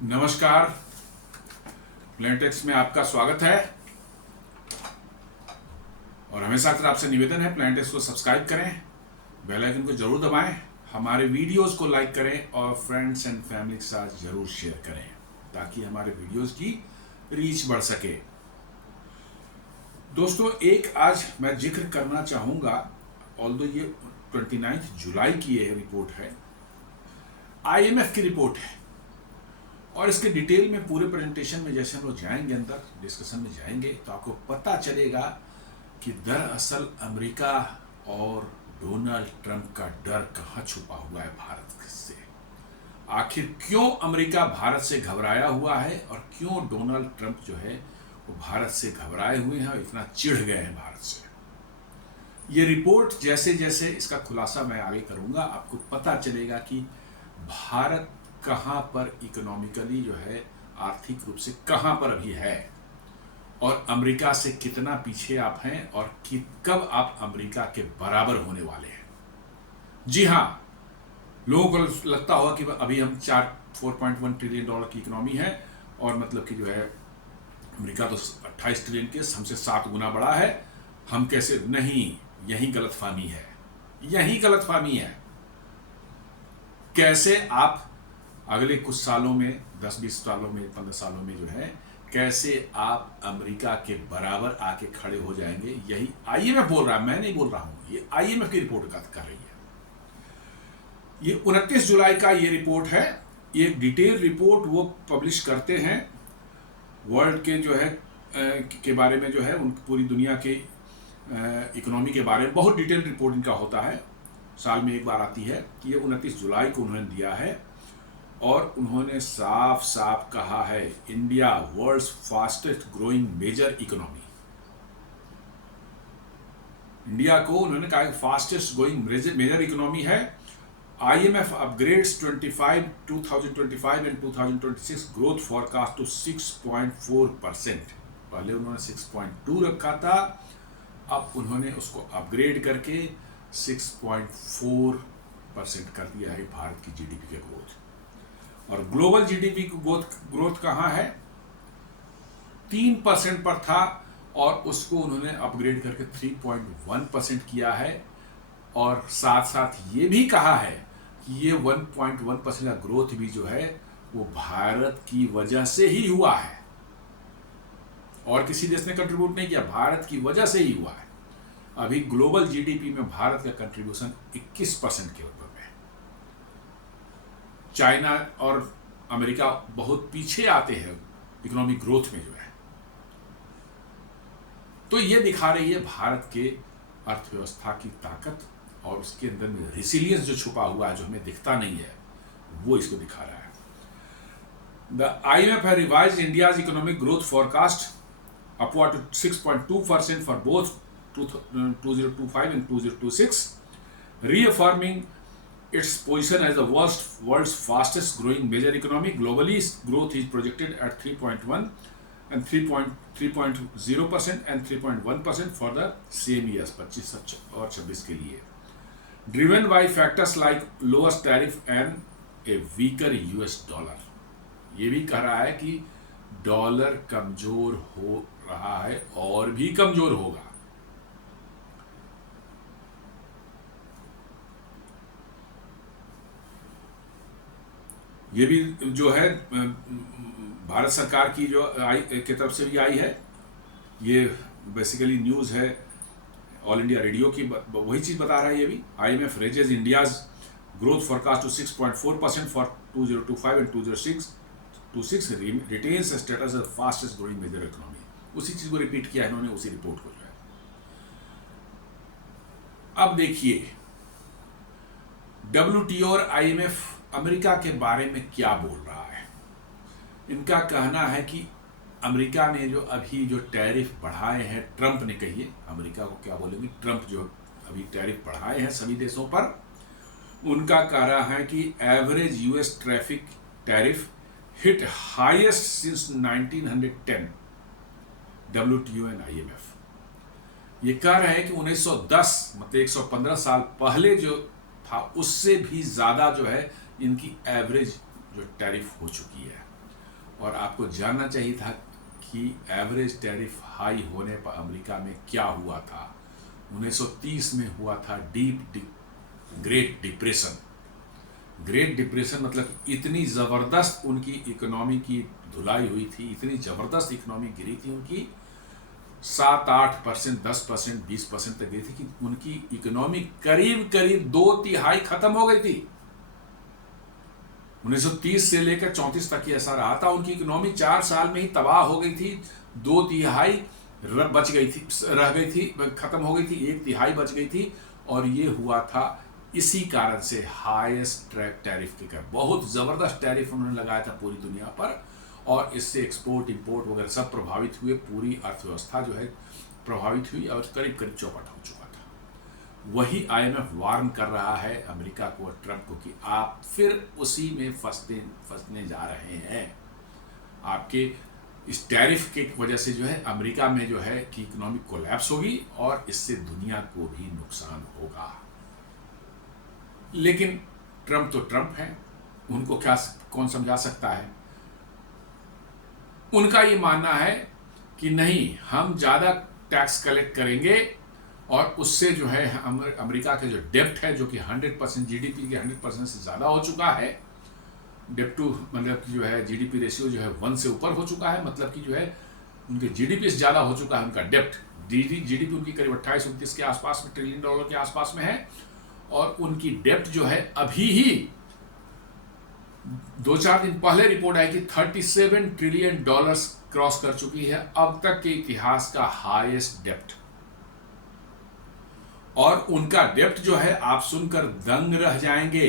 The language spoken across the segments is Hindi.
नमस्कार। प्लेनटेक्स में आपका स्वागत है और हमेशा की तरह आपसे निवेदन है प्लेनटेक्स को सब्सक्राइब करें, बेल आइकन को जरूर दबाएं, हमारे वीडियोस को लाइक करें और फ्रेंड्स एंड फैमिली के साथ जरूर शेयर करें ताकि हमारे वीडियोस की रीच बढ़ सके। दोस्तों, एक आज मैं जिक्र करना चाहूँगा, ऑल्दो ये 29 जुलाई की ये रिपोर्ट है, IMF की रिपोर्ट है और इसके डिटेल में पूरे प्रेजेंटेशन में जैसे हम लोग जाएंगे, अंदर डिस्कशन में जाएंगे तो आपको पता चलेगा कि दरअसल अमेरिका और डोनाल्ड ट्रंप का डर कहाँ छुपा हुआ है भारत से। आखिर क्यों अमेरिका भारत से घबराया हुआ है और क्यों डोनाल्ड ट्रंप जो है वो भारत से घबराए हुए हैं और इतना चिढ़ गए हैं भारत से। ये रिपोर्ट जैसे जैसे इसका खुलासा मैं आगे करूंगा, आपको पता चलेगा कि भारत कहाँ पर इकोनॉमिकली जो है, आर्थिक रूप से कहाँ पर अभी है और अमेरिका से कितना पीछे आप हैं और कब आप अमेरिका के बराबर होने वाले हैं। जी हाँ, लोगों को लगता होगा कि अभी हम 4.1 ट्रिलियन डॉलर की इकोनॉमी है और मतलब कि जो है अमेरिका तो 28 ट्रिलियन के हमसे 7 गुना बड़ा है, हम कैसे। नहीं, यही गलतफहमी है, यही गलतफहमी है। कैसे आप अगले कुछ सालों में, 10-20 सालों में, 15 सालों में जो है, कैसे आप अमेरिका के बराबर आके खड़े हो जाएंगे, यही IMF बोल रहा है, मैं नहीं बोल रहा हूं, ये IMF की रिपोर्ट कर रही है। ये 29 जुलाई का ये रिपोर्ट है, ये एक डिटेल रिपोर्ट वो पब्लिश करते हैं वर्ल्ड के जो है के बारे में, जो है उन पूरी दुनिया के इकोनॉमी के बारे में बहुत डिटेल रिपोर्ट इनका होता है, साल में एक बार आती है। ये 29 जुलाई को उन्होंने दिया है और उन्होंने साफ साफ कहा है, India world's fastest growing major economy. India को उन्होंने कहा फास्टेस्ट ग्रोइंग मेजर इकोनॉमी है। IMF upgrades 2025 and 2026 growth forecast to 6.4%। पहले उन्होंने 6.2 रखा था, अब उन्होंने उसको अपग्रेड करके 6.4% कर दिया है भारत की GDP के ग्रोथ। और ग्लोबल GDP की ग्रोथ कहाँ है, 3% पर था और उसको उन्होंने अपग्रेड करके 3.1% किया है। और साथ साथ ये भी कहा है कि ये 1.1% का ग्रोथ भी जो है वो भारत की वजह से ही हुआ है और किसी देश ने कंट्रीब्यूट नहीं किया, भारत की वजह से ही हुआ है। अभी ग्लोबल GDP में भारत का कंट्रीब्यूशन 21% के ऊपर है। चाइना और अमेरिका बहुत पीछे आते हैं इकोनॉमिक ग्रोथ में जो है। तो ये दिखा रही है भारत के अर्थव्यवस्था की ताकत और उसके अंदर में रेसिलियंस जो छुपा हुआ है, जो हमें दिखता नहीं है, वो इसको दिखा रहा है। The IMF has revised India's economic growth forecast upward to 6.2% for both 2025 and 2026, reaffirming its position as the world's fastest growing major economy. Globally, growth is projected at 3.1 and 3.0% and 3.1% for the same years, 25 और 26 के लिए, driven by factors like lowest tariff and a weaker US dollar। ये भी कह रहा है कि डॉलर कमजोर हो रहा है और भी कमजोर होगा। ये भी जो है भारत सरकार की जो की तरफ से भी आई है, ये बेसिकली न्यूज़ है, ऑल इंडिया रेडियो की वही चीज़ बता रहा है। ये भी IMF raises India's growth forecast to 6.4% for 2025 and 2026 retains status as fastest growing major economy. उसी चीज़ को रिपीट किया है इन्होंने, उसी रिपोर्ट को जो है। अब देखिए WTO और IMF अमेरिका के बारे में क्या बोल रहा है। इनका कहना है कि अमेरिका ने जो अभी जो टैरिफ बढ़ाए हैं, ट्रंप ने, कहिए अमेरिका को क्या बोलेंगे, ट्रंप जो अभी टैरिफ बढ़ाए हैं सभी देशों पर, उनका कह रहा है कि average US traffic tariff hit highest since 1910। WTO and IMF ये कह रहे हैं कि 1910 मतलब 115 साल पहले जो था उससे भी ज़्यादा जो है इनकी एवरेज जो टैरिफ हो चुकी है। और आपको जानना चाहिए था कि एवरेज टैरिफ हाई होने पर अमेरिका में क्या हुआ था। 1930 में हुआ था ग्रेट डिप्रेशन। ग्रेट डिप्रेशन मतलब इतनी ज़बरदस्त उनकी इकोनॉमी की धुलाई हुई थी, इतनी ज़बरदस्त इकोनॉमी गिरी थी उनकी, 7-8%, 10%, 20% तक गई थी कि उनकी इकोनॉमी करीब करीब 2/3 खत्म हो गई थी। 1930 से लेकर 34 तक ही ऐसा रहा था। उनकी इकोनॉमी 4 साल में ही तबाह हो गई थी। 2/3 बच गई थी, रह गई थी, खत्म हो गई थी, 1/3 बच गई थी। और ये हुआ था इसी कारण से हाईएस्ट टैरिफ के कर, बहुत ज़बरदस्त टैरिफ उन्होंने लगाया था पूरी दुनिया पर, और इससे एक्सपोर्ट इंपोर्ट वगैरह सब प्रभावित हुए, पूरी अर्थव्यवस्था जो है प्रभावित हुई और करीब करीब चौपट हो चुका था। वही IMF वार्न कर रहा है अमेरिका को और ट्रंप को कि आप फिर उसी में फंसने जा रहे हैं। आपके इस टैरिफ के वजह से जो है अमेरिका में जो है कि इकोनॉमिक कोलैप्स होगी और इससे दुनिया को भी नुकसान होगा। लेकिन ट्रंप तो ट्रंप है, उनको क्या कौन समझा सकता है। उनका ये मानना है कि नहीं, हम ज़्यादा टैक्स कलेक्ट करेंगे और उससे जो है अमेरिका के जो डेब्ट है, जो कि 100% GDP के 100% से ज़्यादा हो चुका है, डेब्ट टू मतलब जो है GDP रेशियो जो है 1 से ऊपर हो चुका है, मतलब कि जो है उनके GDP से ज़्यादा हो चुका है उनका डेब्ट। GDP उनकी करीब 28-29 के आसपास में, $1 ट्रिलियन के आसपास में है, और उनकी डेब्ट जो है अभी ही 2-4 दिन पहले रिपोर्ट आई कि $37 ट्रिलियन क्रॉस कर चुकी है, अब तक के इतिहास का हाईएस्ट डेब्ट। और उनका डेब्ट जो है आप सुनकर दंग रह जाएंगे।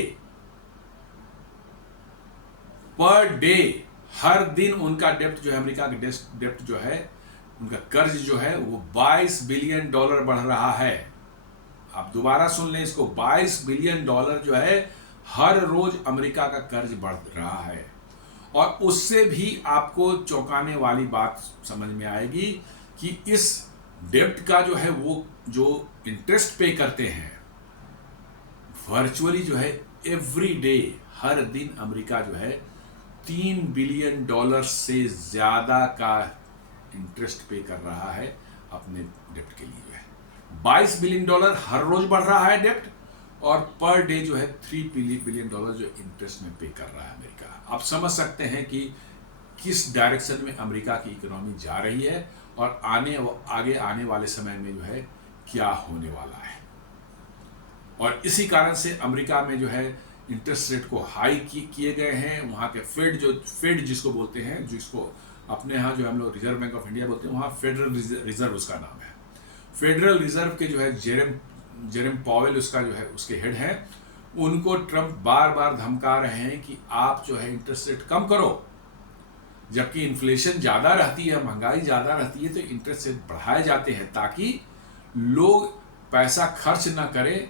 पर डे, हर दिन उनका डेब्ट जो है, अमेरिका का डेब्ट जो है, उनका कर्ज जो है वो $22 बिलियन बढ़ रहा है। आप दोबारा सुन लें इसको, $22 बिलियन जो है हर रोज अमेरिका का कर्ज बढ़ रहा है। और उससे भी आपको चौंकाने वाली बात समझ में आएगी कि इस डेब्ट का जो है वो जो इंटरेस्ट पे करते हैं वर्चुअली जो है एवरी डे, हर दिन अमेरिका जो है $3 बिलियन से ज्यादा का इंटरेस्ट पे कर रहा है अपने डेब्ट के लिए। जो है $22 बिलियन हर रोज बढ़ रहा है डेब्ट, और पर डे जो है $3 बिलियन जो इंटरेस्ट में पे कर रहा है अमेरिका। आप समझ सकते हैं कि किस डायरेक्शन में अमेरिका की इकोनॉमी जा रही है और आगे आने वाले समय में जो है क्या होने वाला है। और इसी कारण से अमेरिका में जो है इंटरेस्ट रेट को हाई किए गए हैं। वहाँ के फेड जिसको बोलते हैं, जिसको अपने यहाँ जो हम लोग रिजर्व बैंक ऑफ इंडिया बोलते हैं, वहाँ फेडरल रिजर्व उसका नाम है। फेडरल रिजर्व के जो है जेरेम पॉवेल उसका जो है उसके हेड हैं। उनको ट्रंप बार बार धमका रहे हैं कि आप जो है इंटरेस्ट रेट कम करो, जबकि इन्फ्लेशन ज़्यादा रहती है, महंगाई ज़्यादा रहती है, तो इंटरेस्ट रेट बढ़ाए जाते हैं ताकि लोग पैसा खर्च ना करें,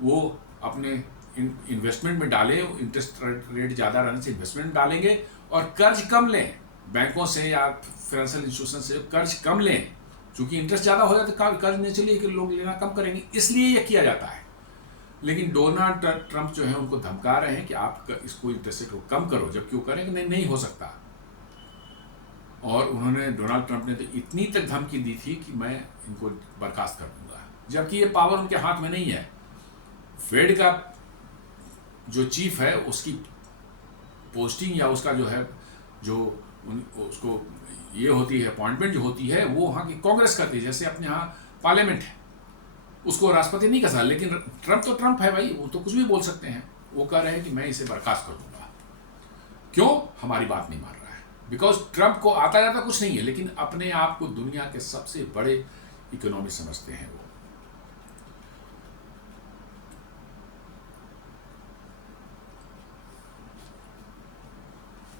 वो अपने इन्वेस्टमेंट में डालें। इंटरेस्ट रेट ज़्यादा रहने से इन्वेस्टमेंट डालेंगे और कर्ज कम लें, बैंकों से या फाइनेंशियल इंस्टीट्यूशन से कर्ज कम लें। चूंकि इंटरेस्ट ज़्यादा हो जाए तो कर्ज नेचुरली कि लोग लेना कम करेंगे, इसलिए ये किया जाता है। लेकिन डोनाल्ड ट्रंप जो है उनको धमका रहे हैं कि आप इसको इंटरेस्ट रेट को कम करो, जबकि वो करेंगे नहीं हो सकता। और उन्होंने, डोनाल्ड ट्रंप ने तो इतनी तक धमकी दी थी कि मैं इनको बर्खास्त कर दूंगा, जबकि ये पावर उनके हाथ में नहीं है। फेड का जो चीफ है उसकी पोस्टिंग या उसका जो है जो उसको ये होती है, अपॉइंटमेंट जो होती है वो वहाँ की कांग्रेस करती है। जैसे अपने यहाँ पार्लियामेंट है, उसको राष्ट्रपति नहीं कर सकता। लेकिन ट्रंप तो ट्रंप है भाई, वो तो कुछ भी बोल सकते हैं। वो कह रहे हैं कि मैं इसे बर्खास्त कर दूंगा। क्यों? हमारी बात नहीं मान रहा है। बिकॉज ट्रंप को आता जाता कुछ नहीं है, लेकिन अपने आप को दुनिया के सबसे बड़े इकोनॉमी समझते हैं वो।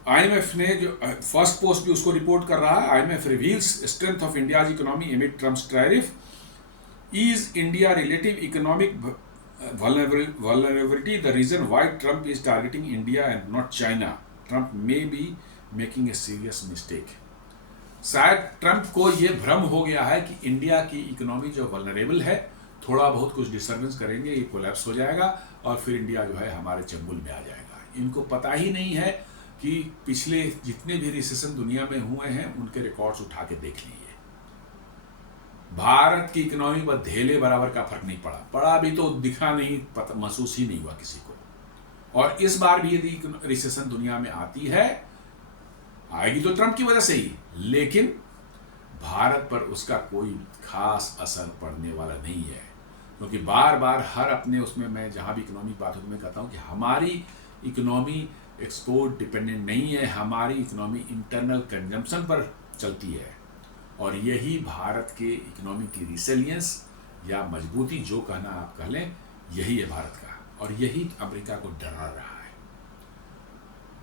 IMF ने जो फर्स्ट पोस्ट भी उसको रिपोर्ट कर रहा है, IMF reveals strength of India's economy एमिड Trump's tariff, is India relative economic vulnerability the reason why Trump is targeting India and not China. Trump may be making a serious mistake. शायद ट्रंप को ये भ्रम हो गया है कि इंडिया की इकोनॉमी जो वल्नरेबल है, थोड़ा बहुत कुछ डिस्टर्बेंस करेंगे ये कोलैप्स हो जाएगा और फिर इंडिया जो है हमारे चंगुल में आ जाएगा। इनको पता ही नहीं है कि पिछले जितने भी रिसेशन दुनिया में हुए हैं उनके रिकॉर्ड्स उठा के देख लीजिए, भारत की इकोनॉमी पर धेले बराबर का फर्क नहीं पड़ा भी तो दिखा नहीं, पता महसूस ही नहीं हुआ किसी को। और इस बार भी यदि रिसेशन दुनिया में आती है, आएगी तो ट्रंप की वजह से ही, लेकिन भारत पर उसका कोई खास असर पड़ने वाला नहीं है, क्योंकि बार बार हर अपने उसमें मैं जहां भी इकोनॉमिक बात होती मैं कहता हूं कि हमारी इकोनॉमी एक्सपोर्ट डिपेंडेंट नहीं है, हमारी इकोनॉमी इंटरनल कंजम्पशन पर चलती है। और यही भारत के इकोनॉमी की रिसिलियंस या मजबूती, जो कहना आप कह लें, यही है भारत का। और यही अमेरिका को डरा रहा है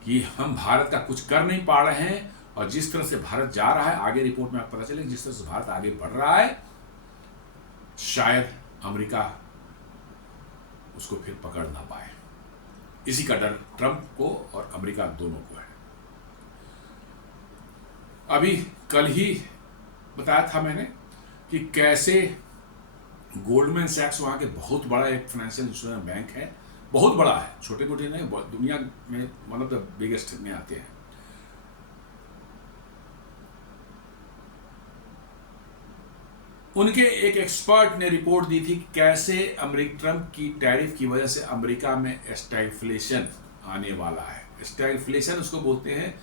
कि हम भारत का कुछ कर नहीं पा रहे हैं, और जिस तरह से भारत जा रहा है, आगे रिपोर्ट में आपको पता चलेगा जिस तरह से भारत आगे बढ़ रहा है, शायद अमेरिका उसको फिर पकड़ ना पाए। इसी का डर ट्रंप को और अमेरिका दोनों को है। अभी कल ही बताया था मैंने कि कैसे गोल्डमैन सैक्स वहां के बहुत बड़ा एक फाइनेंशियल इंस्टीट्यूशन बैंक है, बहुत बड़ा है, छोटे मोटे नहीं, दुनिया में वन ऑफ द बिगेस्ट में आते हैं। उनके एक एक्सपर्ट ने रिपोर्ट दी थी कि कैसे ट्रंप की टैरिफ की वजह से अमेरिका में स्टैगफ्लेशन आने वाला है। स्टैगफ्लेशन उसको बोलते हैं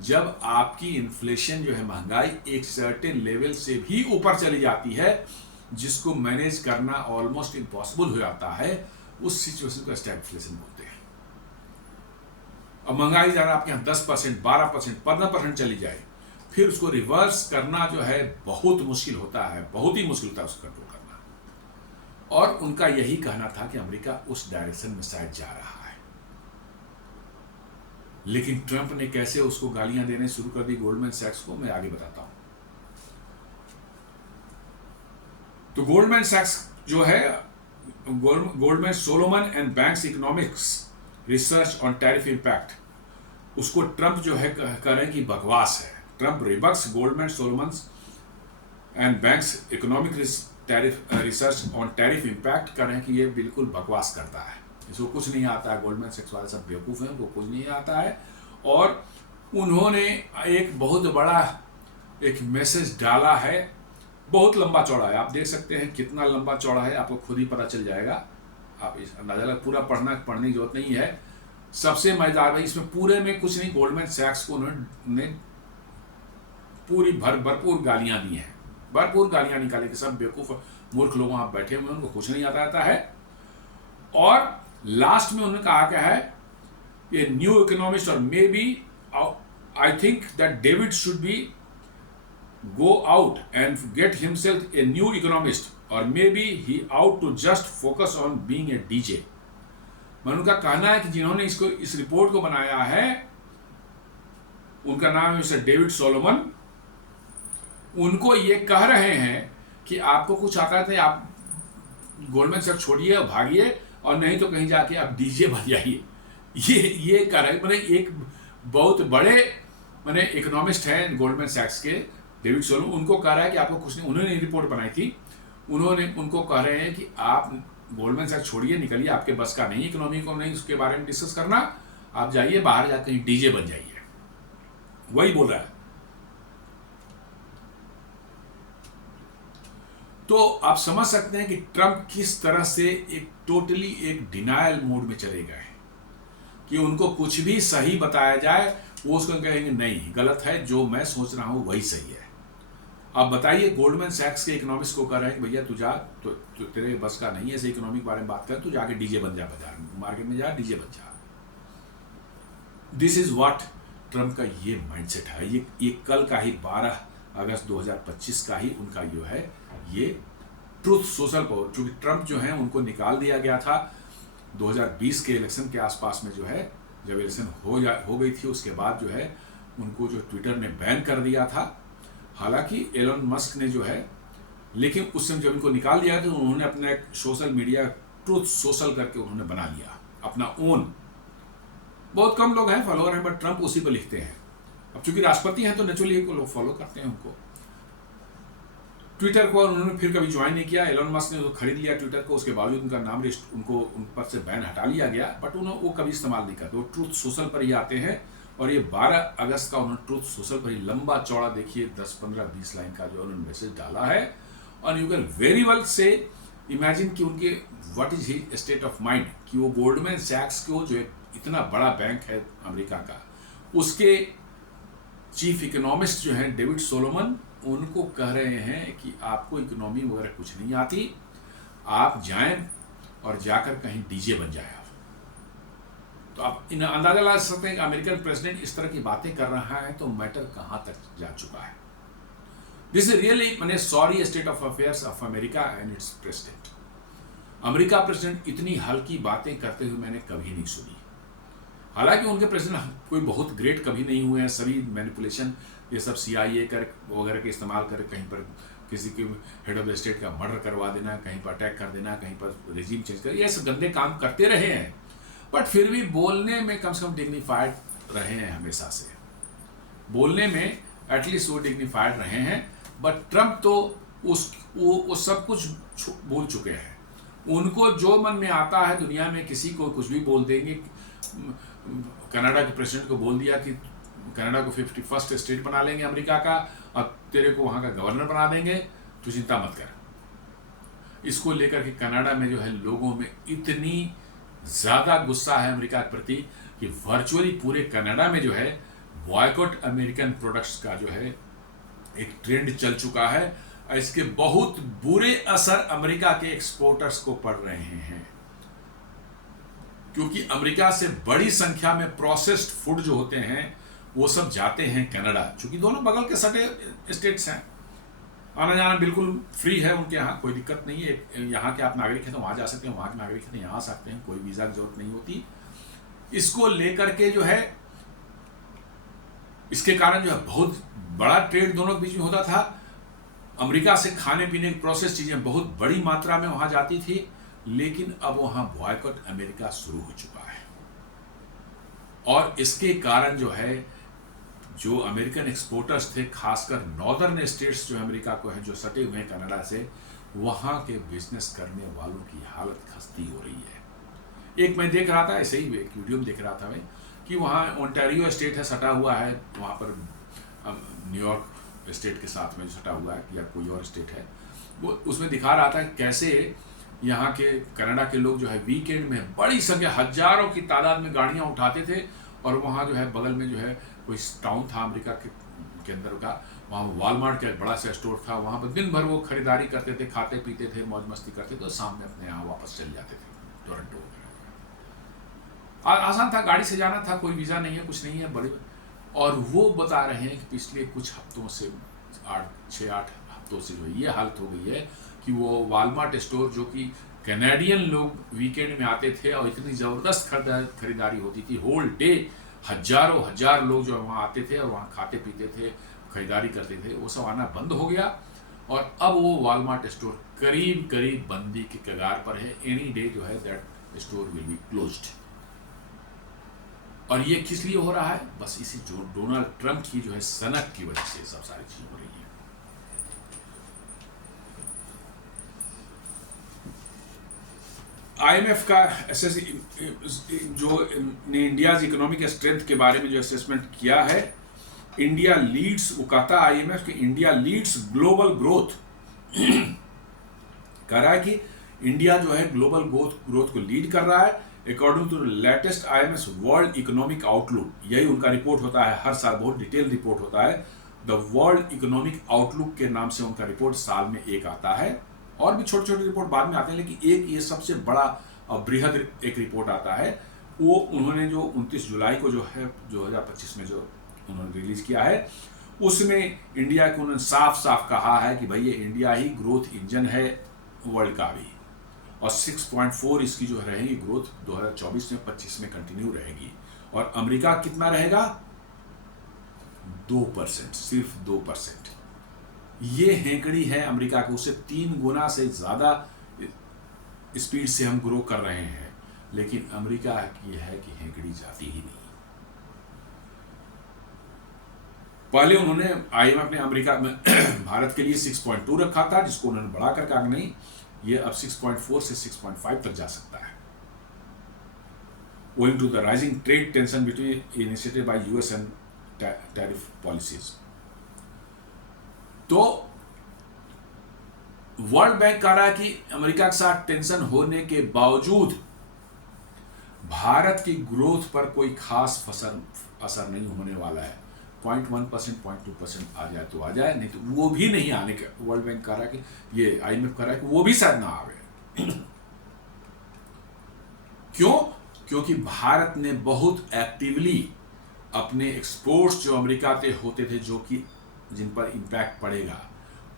जब आपकी इन्फ्लेशन जो है, महंगाई एक सर्टेन लेवल से भी ऊपर चली जाती है, जिसको मैनेज करना ऑलमोस्ट इम्पॉसिबल हो जाता है, उस सिचुएशन को स्टैगफ्लेशन बोलते हैं। अब महंगाई ज़्यादा आपके यहाँ 10%, 12%, 15% चली जाए, फिर उसको रिवर्स करना जो है बहुत मुश्किल होता है, बहुत ही मुश्किल होता है उसको कंट्रोल करना। और उनका यही कहना था कि अमेरिका उस डायरेक्शन में शायद जा रहा है। लेकिन ट्रंप ने कैसे उसको गालियां देने शुरू कर दी गोल्डमैन सैक्स को, मैं आगे बताता हूं। तो गोल्डमैन सैक्स जो है, Goldman Solomon and banks economics research on tariff impact, उसको ट्रंप जो है कह रहे हैं कि बकवास है। Trump rebukes Goldman Solomon and banks economic tariff research on tariff impact कर रहे हैं कि ये बिल्कुल बकवास करता है, इसको कुछ नहीं आता है। गोल्डमैन सैक्स वाले सब बेवकूफ़ हैं, उनको कुछ नहीं आता है। और उन्होंने एक बहुत बड़ा एक मैसेज डाला है, बहुत लंबा चौड़ा है, आप देख सकते हैं कितना लंबा चौड़ा है, आपको खुद ही पता चल जाएगा। आप इस अंदाजा लगा, पूरा पढ़ने की जरूरत नहीं है। सबसे मजेदार है इसमें पूरे में कुछ नहीं, गोल्डमैन सैक्स को उन्होंने पूरी भरपूर गालियां दी हैं, भरपूर गालियां निकाली कि सब बेवकूफ मूर्ख लोग वहां बैठे हुए हैं, उनको कुछ नहीं आता है। और लास्ट में उन्होंने कहा क्या है, ये न्यू इकोनॉमिस्ट और maybe I think that David should be go out and get himself a new economist, or maybe he out to just focus on being a DJ। उनका कहना है कि जिन्होंने इस रिपोर्ट को बनाया है, उनका नाम है मिस्टर डेविड सोलोमन। उनको ये कह रहे हैं कि आपको कुछ आता है तो आप गोल्डमैन सैक्स छोड़िए और भागिए, और नहीं तो कहीं जाके आप डीजे बन जाइए। ये कह रहे हैं, मैंने एक बहुत बड़े मैंने इकोनॉमिस्ट हैं गोल्डमैन सैक्स के, डेविड सोलोमन, उनको कह रहा है कि आपको कुछ नहीं, उन्होंने रिपोर्ट बनाई थी, उनको कह रहे हैं कि आप गोल्डमैन सैक्स छोड़िए, निकलिए, आपके बस का नहीं इकोनॉमी को नहीं उसके बारे में डिस्कस करना, आप जाइए बाहर जाकर कहीं डीजे बन जाइए। वही बोल रहा है। तो आप समझ सकते हैं कि ट्रंप किस तरह से एक टोटली एक डिनायल मोड में चले गए कि उनको कुछ भी सही बताया जाए वो उसको कहेंगे नहीं गलत है, जो मैं सोच रहा हूं वही सही है। अब बताइए, गोल्डमैन सैक्स के इकोनॉमिस्ट को कह रहे हैं कि भैया तू जा, तो तेरे बस का नहीं है ऐसे इकोनॉमिक बारे में बात कर, तू जाके डीजे बन जा, बाजार मार्केट में जा डीजे बन जा। दिस इज व्हाट ट्रंप का ये माइंडसेट है। ये कल का ही 12 अगस्त 2025 का ही उनका जो है ये ट्रूथ सोशल पर, चूंकि ट्रंप जो है उनको निकाल दिया गया था 2020 के इलेक्शन के आसपास में, जो है जब इलेक्शन हो गई थी उसके बाद जो है उनको जो ट्विटर ने बैन कर दिया था। हालांकि एलन मस्क ने जो है, लेकिन उस समय जब इनको निकाल दिया तो उन्होंने अपना एक सोशल मीडिया ट्रूथ सोशल करके उन्होंने बना लिया अपना ओन। बहुत कम लोग हैं फॉलोअर हैं, बट ट्रंप उसी पर लिखते हैं। अब चूंकि राष्ट्रपति हैं तो नेचुरली लोग फॉलो करते हैं उनको। ट्विटर को उन्होंने फिर कभी ज्वाइन नहीं किया, एलन मस्क ने खरीद लिया ट्विटर को, उसके बावजूद उनका नाम उन पर से बैन हटा लिया गया, बट उन्होंने वो कभी इस्तेमाल नहीं करते, वो ट्रूथ सोशल पर ही आते हैं और ये 12 अगस्त का उन्होंने ट्रूथ सोशल पर ही लंबा चौड़ा देखिए 10, 15, 20 लाइन का जो उन्होंने मैसेज डाला है। और यू कैन वेरी वेल से इमेजिन कि उनके what is he state of mind कि वो गोल्डमैन सैक्स को जो इतना बड़ा बैंक है अमेरिका का, उसके चीफ इकोनॉमिस्ट जो हैं डेविड सोलोमन, उनको कह रहे हैं कि आपको इकोनॉमी वगैरह कुछ नहीं आती, आप जाएं और जाकर कहीं डीजे बन जाए। तो आप इन अंदाजा लगा सकते हैं कि अमेरिकन प्रेसिडेंट इस तरह की बातें कर रहा है तो मैटर कहां तक जा चुका है। दिस इज रियली मैंने sorry state of affairs of America and it's president. America president इतनी हल्की बातें करते हुए मैंने कभी नहीं सुनी। हालांकि उनके प्रेसिडेंट कोई बहुत ग्रेट कभी नहीं हुए हैं, सभी मैनिपुलेशन ये सब CIA कर वगैरह के इस्तेमाल कर कहीं पर किसी के हेड ऑफ द स्टेट का मर्डर करवा देना, कहीं पर अटैक कर देना, कहीं पर रेजिम चेंज कर, ये सब गंदे काम करते रहे हैं, बट फिर भी बोलने में कम से कम डिग्निफाइड रहे हैं। हमेशा से बोलने में एटलीस्ट वो डिग्निफाइड रहे हैं। बट ट्रंप तो वो सब कुछ भूल चुके हैं। उनको जो मन में आता है दुनिया में किसी को कुछ भी बोल देंगे। कनाडा के प्रेसिडेंट को बोल दिया कि कनाडा को 51st स्टेट बना लेंगे अमेरिका का और तेरे को वहां का गवर्नर बना देंगे, तो चिंता मत कर। इसको लेकर के कनाडा में जो है लोगों में इतनी ज्यादा गुस्सा है अमेरिका के प्रति कि वर्चुअली पूरे कनाडा में जो है बॉयकॉट अमेरिकन प्रोडक्ट्स का जो है एक ट्रेंड चल चुका है। इसके बहुत बुरे असर अमेरिका के एक्सपोर्टर्स को पड़ रहे हैं, क्योंकि अमेरिका से बड़ी संख्या में प्रोसेस्ड फूड जो होते हैं वो सब जाते हैं कनाडा। चूंकि दोनों बगल के सटे स्टेट्स हैं, आना जाना बिल्कुल फ्री है उनके यहाँ, कोई दिक्कत नहीं है। यहाँ के आप नागरिक हैं तो वहाँ जा सकते हैं, वहाँ के नागरिक हैं तो यहाँ आ सकते हैं, कोई वीज़ा की जरूरत नहीं होती। इसको लेकर के जो है इसके कारण जो है बहुत बड़ा ट्रेड दोनों के बीच में होता था। अमेरिका से खाने पीने की प्रोसेस चीज़ें बहुत बड़ी मात्रा में वहाँ जाती थी, लेकिन अब वहाँ बॉयकॉट अमेरिका शुरू हो चुका है। और इसके कारण जो है जो अमेरिकन एक्सपोर्टर्स थे, खासकर नॉर्दर्न स्टेट्स जो अमेरिका को है, जो सटे हुए हैं कनाडा से, वहाँ के बिजनेस करने वालों की हालत खस्ती हो रही है। एक मैं देख रहा था, ऐसे ही एक वीडियो में देख रहा था मैं कि वहाँ ओंटारियो स्टेट है सटा हुआ है, वहाँ पर न्यूयॉर्क स्टेट के साथ में सटा हुआ है या कोई और स्टेट है, वो उसमें दिखा रहा था कैसे यहाँ के कनाडा के लोग जो है वीकेंड में बड़ी संख्या हजारों की तादाद में गाड़ियाँ उठाते थे और वहाँ जो है बगल में जो है कोई टाउन था अमेरिका के अंदर का, वहाँ वॉलमार्ट का बड़ा सा स्टोर था, वहाँ पर दिन भर वो खरीदारी करते थे, खाते पीते थे, मौज मस्ती करते थे, तो शाम में अपने यहाँ वापस चले जाते थे टोरंटो। आसान था, गाड़ी से जाना था, कोई वीज़ा नहीं है, कुछ नहीं है बड़े। और वो बता रहे हैं कि पिछले कुछ हफ्तों से 6-8 हफ्तों से जो ये हालत हो गई है कि वो वॉलमार्ट स्टोर जो कि कैनेडियन लोग वीकेंड में आते थे और इतनी ज़बरदस्त खरीदारी होती थी, होल डे हजारों हजार लोग जो वहाँ आते थे और वहाँ खाते पीते थे, खरीदारी करते थे, वो सब आना बंद हो गया। और अब वो वॉलमार्ट स्टोर करीब करीब बंदी के कगार पर है। एनी डे जो है that store will be closed. और ये किस लिए हो रहा है? बस इसी जो डोनाल्ड ट्रंप की जो है सनक की वजह से सब सारी चीजें हो रही है। IMF का जो ने इंडिया इकोनॉमिक स्ट्रेंथ के बारे में जो असेसमेंट किया है, इंडिया लीड्स, वो कहता है IMF कि इंडिया लीड्स ग्लोबल ग्रोथ। कह रहा है कि इंडिया जो है ग्लोबल ग्रोथ को लीड कर रहा है according to latest IMF world economic outlook. यही उनका रिपोर्ट होता है, हर साल बहुत डिटेल रिपोर्ट होता है। द वर्ल्ड इकोनॉमिक आउटलुक के नाम से उनका रिपोर्ट साल में एक आता है, और भी छोटे छोटे रिपोर्ट बाद में आते हैं, लेकिन एक ये सबसे बड़ा और बृहद एक रिपोर्ट आता है। वो उन्होंने जो 29 जुलाई को जो है 2025 में जो उन्होंने रिलीज किया है, उसमें इंडिया को उन्होंने साफ साफ कहा है कि भाई ये इंडिया ही ग्रोथ इंजन है वर्ल्ड का भी, और 6.4 इसकी जो रहेगी ग्रोथ 2024 में 25 में कंटिन्यू रहेगी। और अमेरिका कितना रहेगा? 2%, सिर्फ 2%। ये हेंकड़ी है अमेरिका को, उससे 3 गुना से ज्यादा स्पीड से हम ग्रो कर रहे हैं, लेकिन अमेरिका की है कि हेंकड़ी जाती ही नहीं। पहले उन्होंने IMF ने अमेरिका में भारत के लिए 6.2 रखा था, जिसको उन्होंने बढ़ा कर कहा नहीं, ये अब 6.4 से 6.5 तक जा सकता है। owing to the rising trade tension between initiated by US and tariff policies. तो वर्ल्ड बैंक कह रहा है कि अमेरिका के साथ टेंशन होने के बावजूद भारत की ग्रोथ पर कोई खास असर नहीं होने वाला है। 0.1%, 0.2% आ जाए तो आ जाए, नहीं तो वो भी नहीं आने का वर्ल्ड बैंक कह रहा है कि ये IMF कह रहा है कि वो भी शायद ना आवे। क्यों? क्योंकि भारत ने बहुत एक्टिवली अपने एक्सपोर्ट्स जो अमेरिका के होते थे, जो कि जिन पर इम्पैक्ट पड़ेगा,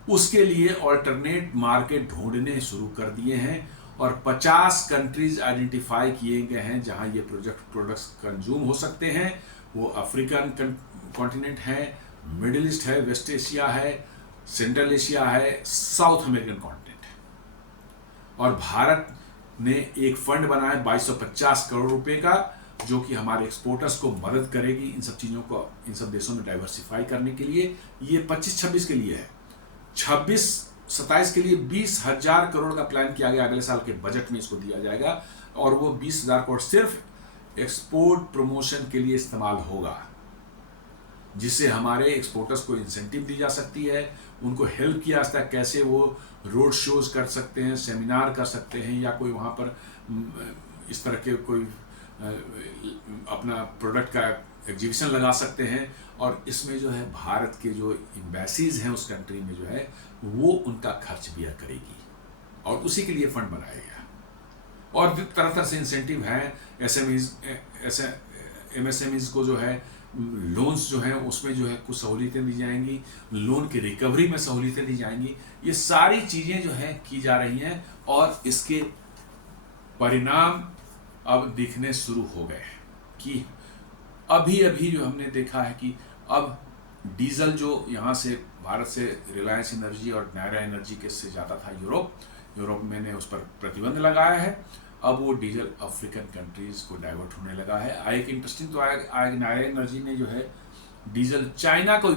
उसके लिए ऑल्टरनेट मार्केट ढूंढने शुरू कर दिए हैं और 50 कंट्रीज आइडेंटिफाई किए गए हैं जहां ये प्रोडक्ट्स कंज्यूम हो सकते हैं। वो अफ्रीकन कॉन्टिनेंट है, मिडिल ईस्ट है, वेस्ट एशिया है, सेंट्रल एशिया है, साउथ अमेरिकन कॉन्टिनेंट है। और भारत ने एक फंड बनाया 2250 करोड़ रुपए का, जो कि हमारे एक्सपोर्टर्स को मदद करेगी इन सब चीज़ों को, इन सब देशों में डाइवर्सिफाई करने के लिए। ये 25-26 के लिए है। 26-27 के लिए 20,000 करोड़ का प्लान किया गया, अगले साल के बजट में इसको दिया जाएगा। और वो 20,000 करोड़ सिर्फ एक्सपोर्ट प्रमोशन के लिए इस्तेमाल होगा, जिससे हमारे एक्सपोर्टर्स को इंसेंटिव दी जा सकती है, उनको हेल्प किया जाता है कैसे वो रोड शोज कर सकते हैं, सेमिनार कर सकते हैं, या कोई वहाँ पर इस तरह के कोई अपना प्रोडक्ट का एग्जीबिशन लगा सकते हैं। और इसमें जो है भारत के जो एम्बेसीज हैं उस कंट्री में जो है वो उनका खर्च बियर करेगी, और उसी के लिए फंड बनाया गया। और तरह तरह से इंसेंटिव हैं। MSMEs को जो है लोन्स जो हैं उसमें जो है कुछ सहूलियतें दी जाएंगी, लोन की रिकवरी में सहूलियतें दी जाएंगी। ये सारी चीज़ें जो हैं की जा रही हैं और इसके परिणाम अब दिखने शुरू हो गए हैं। कि अभी अभी जो हमने देखा है कि अब डीजल जो यहाँ से भारत से रिलायंस एनर्जी और नायरा एनर्जी के से जाता था यूरोप में ने उस पर प्रतिबंध लगाया है। अब वो डीजल अफ्रीकन कंट्रीज को डाइवर्ट होने लगा है। एक इंटरेस्टिंग तो आया नायरा एनर्जी ने जो है डीजल चाइना को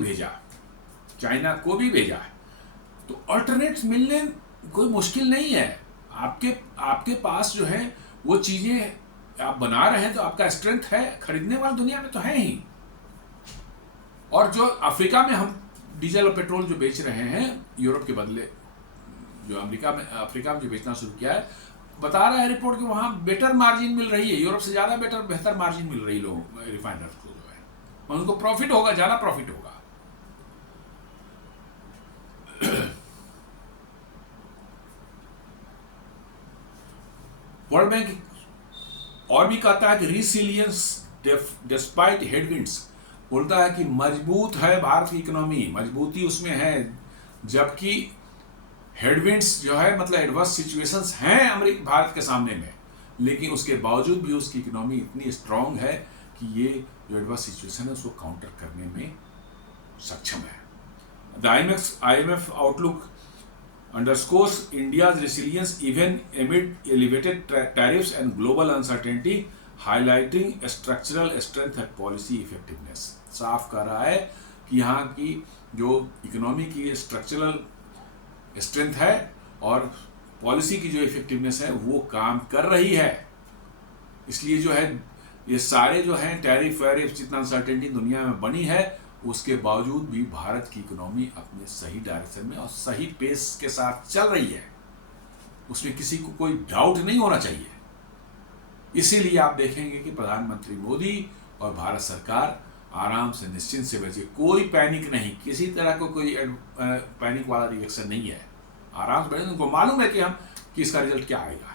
भी भेजा है। तो अल्टरनेट्स मिलने कोई मुश्किल नहीं है। आपके पास जो है वो चीज़ें आप बना रहे हैं तो आपका स्ट्रेंथ है, खरीदने वाली दुनिया में तो है ही। और जो अफ्रीका में हम डीजल और पेट्रोल जो बेच रहे हैं यूरोप के बदले, जो अफ्रीका में जो बेचना शुरू किया है, बता रहा है रिपोर्ट कि वहाँ बेटर मार्जिन मिल रही है, यूरोप से ज़्यादा बेहतर मार्जिन मिल रही लोगों रिफाइनर्स को जो है, और उनको प्रॉफिट होगा, ज़्यादा प्रॉफिट होगा। वर्ल्ड बैंक और भी कहता है कि रिसिलियंस डिस्पाइट हेडविंड्स, बोलता है कि मजबूत है भारत की इकोनॉमी, मजबूती उसमें है, जबकि हेडविंड्स जो है मतलब एडवर्स सिचुएशंस हैं भारत के सामने में, लेकिन उसके बावजूद भी उसकी इकोनॉमी इतनी स्ट्रांग है कि ये जो एडवर्स सिचुएशन है उसको काउंटर करने में सक्षम है। The IMF outlook underscores India's resilience even amid elevated tariffs and global uncertainty, highlighting structural strength and policy effectiveness। साफ कर रहा है कि यहाँ की जो इकोनॉमी की स्ट्रक्चरल स्ट्रेंथ है और पॉलिसी की जो इफेक्टिवनेस है वो काम कर रही है। इसलिए जो है ये सारे जो हैं टैरिफ जितना अनसर्टेनिटी दुनिया में बनी है, उसके बावजूद भी भारत की इकोनॉमी अपने सही डायरेक्शन में और सही पेस के साथ चल रही है, उसमें किसी को कोई डाउट नहीं होना चाहिए। इसीलिए आप देखेंगे कि प्रधानमंत्री मोदी और भारत सरकार आराम से निश्चिंत से बैठे, कोई पैनिक नहीं, किसी तरह को कोई पैनिक वाला रिएक्शन नहीं है, आराम से बैठे। उनको मालूम है कि इसका रिजल्ट क्या आएगा।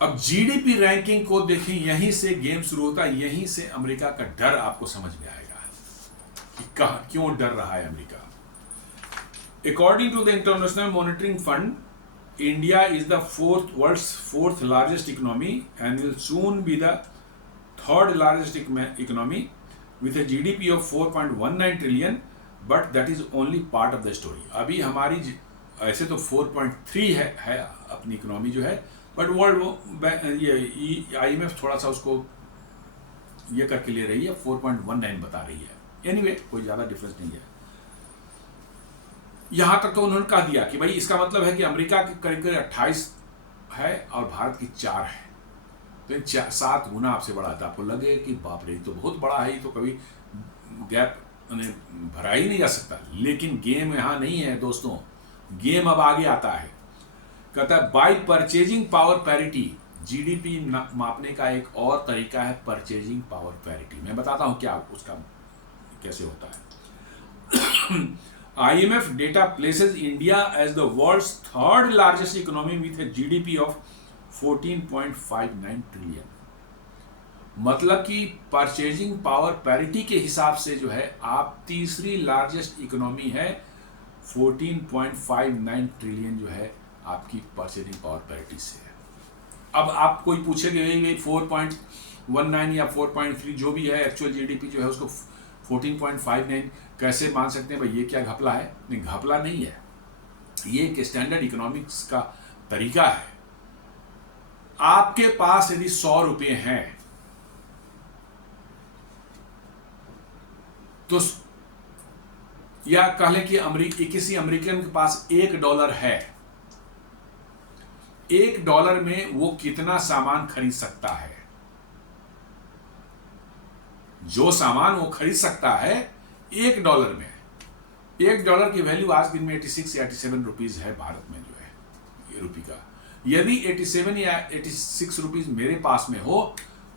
अब जीडीपी रैंकिंग को देखें, यहीं से गेम शुरू होता है, यहीं से अमेरिका का डर आपको समझ में आएगा कि क्यों डर रहा है America. According to the International Monitoring Fund, India is the world's fourth largest economy and will soon be the third largest economy with a GDP of 4.19 trillion, but that is only part of the story। अभी हमारी ऐसे तो 4.3 है अपनी इकोनॉमी जो है, बट वर्ल्ड ये IMF थोड़ा सा उसको ये करके ले रही है, 4.19 बता रही है। एनीवे कोई ज़्यादा डिफरेंस नहीं है। यहां तक तो उन्होंने कह दिया कि भाई इसका मतलब है कि अमेरिका की करीब करीब 28 है और भारत की 4 है, तो 7 गुना आपसे बड़ा था। आपको लगे कि बाप रे तो बहुत बड़ा है, ये तो कभी गैप भरा ही नहीं जा सकता। लेकिन गेम यहां नहीं है दोस्तों, गेम अब आगे आता है। कहता है bye purchasing power parity, GDP मापने का एक और तरीका है परचेजिंग पावर पैरिटी। मैं बताता हूं क्या उसका कैसे होता है। IMF data places India as the world's third largest economy with a GDP of 14.59 trillion. मतलब कि परचेजिंग पावर पैरिटी के हिसाब से जो है आप तीसरी लार्जेस्ट इकोनॉमी है, 14.59 ट्रिलियन जो है आपकी परचेजिंग पावर पैरिटी से है। अब आप कोई पूछेंगे 4.19 या 4.3 जो भी है एक्चुअल जीडीपी जो है उसको 14.59 कैसे मान सकते हैं भाई, ये क्या घपला है? नहीं, घपला नहीं है, ये एक स्टैंडर्ड इकोनॉमिक्स का तरीका है। आपके पास यदि 100 रुपये हैं तो या कह लें कि किसी अमेरिकन के पास $1 है, $1 में वो कितना सामान खरीद सकता है? जो सामान वो खरीद सकता है $1 में, $1 की वैल्यू आज दिन में 86 या 87 रुपीज है भारत में जो है ये रुपये का। यदि 87 या 86 रुपीज मेरे पास में हो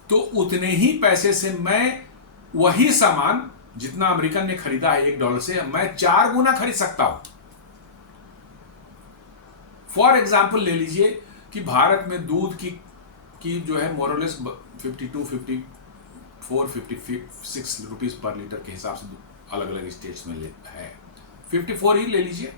तो उतने ही पैसे से मैं वही सामान जितना अमेरिकन ने खरीदा है $1 से, मैं 4 गुना खरीद सकता हूं। फॉर एग्जाम्पल ले लीजिए कि भारत में दूध की जो है मोरलेस 52, 54, 56 रुपीज पर लीटर के हिसाब से अलग अलग स्टेट्स में है, 54 ही ले लीजिए।